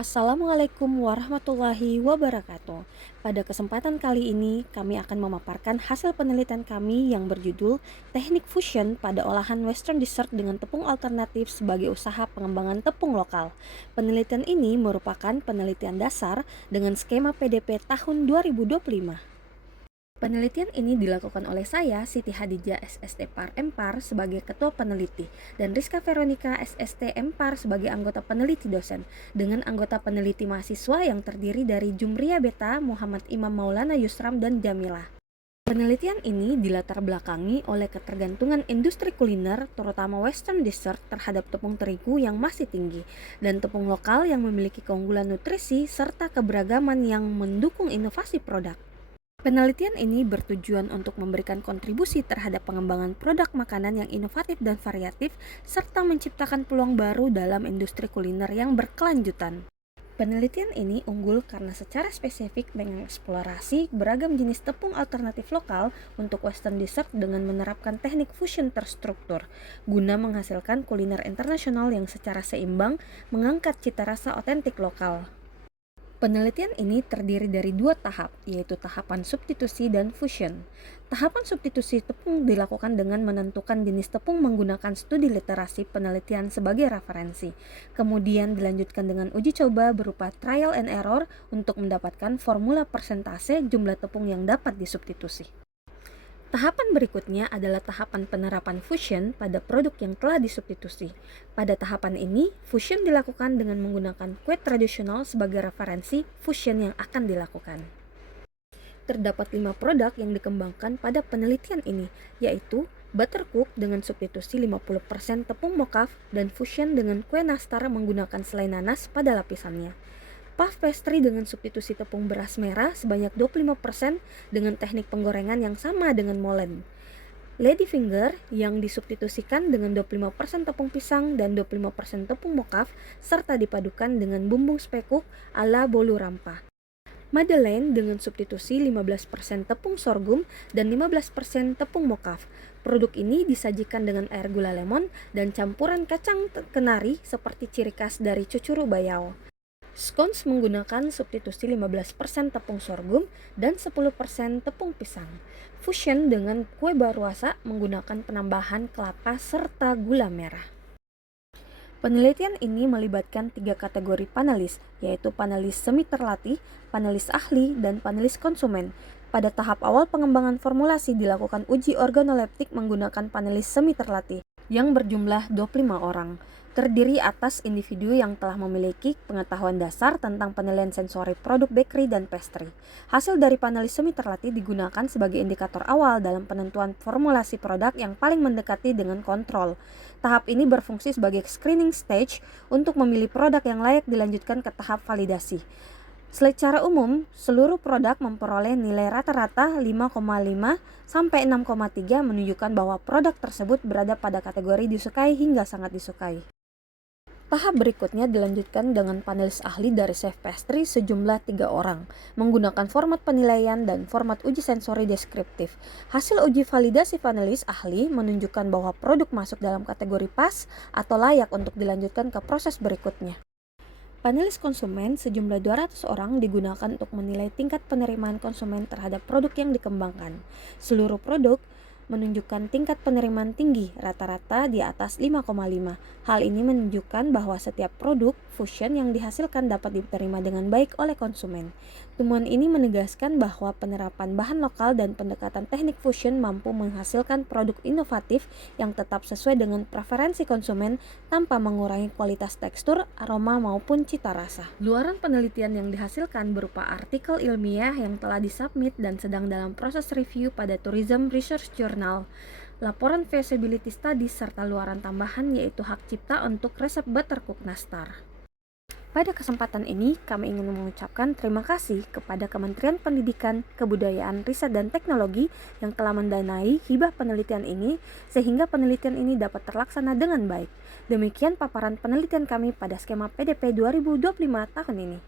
Assalamualaikum warahmatullahi wabarakatuh. Pada kesempatan kali ini, kami akan memaparkan hasil penelitian kami yang berjudul Teknik Fusion pada olahan Western Dessert dengan tepung alternatif sebagai usaha pengembangan tepung lokal. Penelitian ini merupakan penelitian dasar dengan skema PDP tahun 2025. Penelitian ini dilakukan oleh saya, Siti Hadijah SST Par Empar sebagai Ketua Peneliti dan Rizka Veronica SST Empar sebagai anggota peneliti dosen dengan anggota peneliti mahasiswa yang terdiri dari Jumria Beta, Muhammad Imam Maulana Yusram, dan Jamilah. Penelitian ini dilatar belakangi oleh ketergantungan industri kuliner, terutama Western Dessert, terhadap tepung terigu yang masih tinggi dan tepung lokal yang memiliki keunggulan nutrisi serta keberagaman yang mendukung inovasi produk. Penelitian ini bertujuan untuk memberikan kontribusi terhadap pengembangan produk makanan yang inovatif dan variatif, serta menciptakan peluang baru dalam industri kuliner yang berkelanjutan. Penelitian ini unggul karena secara spesifik mengeksplorasi beragam jenis tepung alternatif lokal untuk Western Dessert dengan menerapkan teknik fusion terstruktur, guna menghasilkan kuliner internasional yang secara seimbang mengangkat cita rasa otentik lokal. Penelitian ini terdiri dari dua tahap, yaitu tahapan substitusi dan fusion. Tahapan substitusi tepung dilakukan dengan menentukan jenis tepung menggunakan studi literasi penelitian sebagai referensi. Kemudian dilanjutkan dengan uji coba berupa trial and error untuk mendapatkan formula persentase jumlah tepung yang dapat disubstitusi. Tahapan berikutnya adalah tahapan penerapan fusion pada produk yang telah disubstitusi. Pada tahapan ini, fusion dilakukan dengan menggunakan kue tradisional sebagai referensi fusion yang akan dilakukan. Terdapat 5 produk yang dikembangkan pada penelitian ini, yaitu buttercook dengan substitusi 50% tepung mocaf dan fusion dengan kue nastar menggunakan selai nanas pada lapisannya. Puff pastry dengan substitusi tepung beras merah sebanyak 25% dengan teknik penggorengan yang sama dengan molen. Ladyfinger yang disubstitusikan dengan 25% tepung pisang dan 25% tepung mocaf serta dipadukan dengan bumbung spekuk ala bolu rampa. Madeleine dengan substitusi 15% tepung sorghum dan 15% tepung mocaf. Produk ini disajikan dengan air gula lemon dan campuran kacang kenari seperti ciri khas dari cucuru bayau. Scones menggunakan substitusi 15% tepung sorghum dan 10% tepung pisang. Fusion dengan kue baruasa menggunakan penambahan kelapa serta gula merah. Penelitian ini melibatkan 3 kategori panelis, yaitu panelis semi terlatih, panelis ahli, dan panelis konsumen. Pada tahap awal pengembangan formulasi dilakukan uji organoleptik menggunakan panelis semi terlatih yang berjumlah 25 orang. Terdiri atas individu yang telah memiliki pengetahuan dasar tentang penilaian sensori produk bakery dan pastry. Hasil dari panelis semi terlatih digunakan sebagai indikator awal dalam penentuan formulasi produk yang paling mendekati dengan kontrol. Tahap ini berfungsi sebagai screening stage untuk memilih produk yang layak dilanjutkan ke tahap validasi. Secara umum, seluruh produk memperoleh nilai rata-rata 5,5 sampai 6,3 menunjukkan bahwa produk tersebut berada pada kategori disukai hingga sangat disukai. Tahap berikutnya dilanjutkan dengan panelis ahli dari chef pastry sejumlah 3 orang, menggunakan format penilaian dan format uji sensori deskriptif. Hasil uji validasi panelis ahli menunjukkan bahwa produk masuk dalam kategori pas atau layak untuk dilanjutkan ke proses berikutnya. Panelis konsumen sejumlah 200 orang digunakan untuk menilai tingkat penerimaan konsumen terhadap produk yang dikembangkan. Seluruh produk menunjukkan tingkat penerimaan tinggi, rata-rata di atas 5,5. Hal ini menunjukkan bahwa setiap produk fusion yang dihasilkan dapat diterima dengan baik oleh konsumen. Temuan ini menegaskan bahwa penerapan bahan lokal dan pendekatan teknik fusion mampu menghasilkan produk inovatif yang tetap sesuai dengan preferensi konsumen tanpa mengurangi kualitas tekstur, aroma maupun cita rasa. Luaran penelitian yang dihasilkan berupa artikel ilmiah yang telah disubmit dan sedang dalam proses review pada Tourism Research Journal, laporan feasibility study serta luaran tambahan yaitu hak cipta untuk resep buttercook nastar. Pada kesempatan ini, kami ingin mengucapkan terima kasih kepada Kementerian Pendidikan, Kebudayaan, Riset, dan Teknologi yang telah mendanai hibah penelitian ini sehingga penelitian ini dapat terlaksana dengan baik. Demikian paparan penelitian kami pada skema PDP 2025 tahun ini.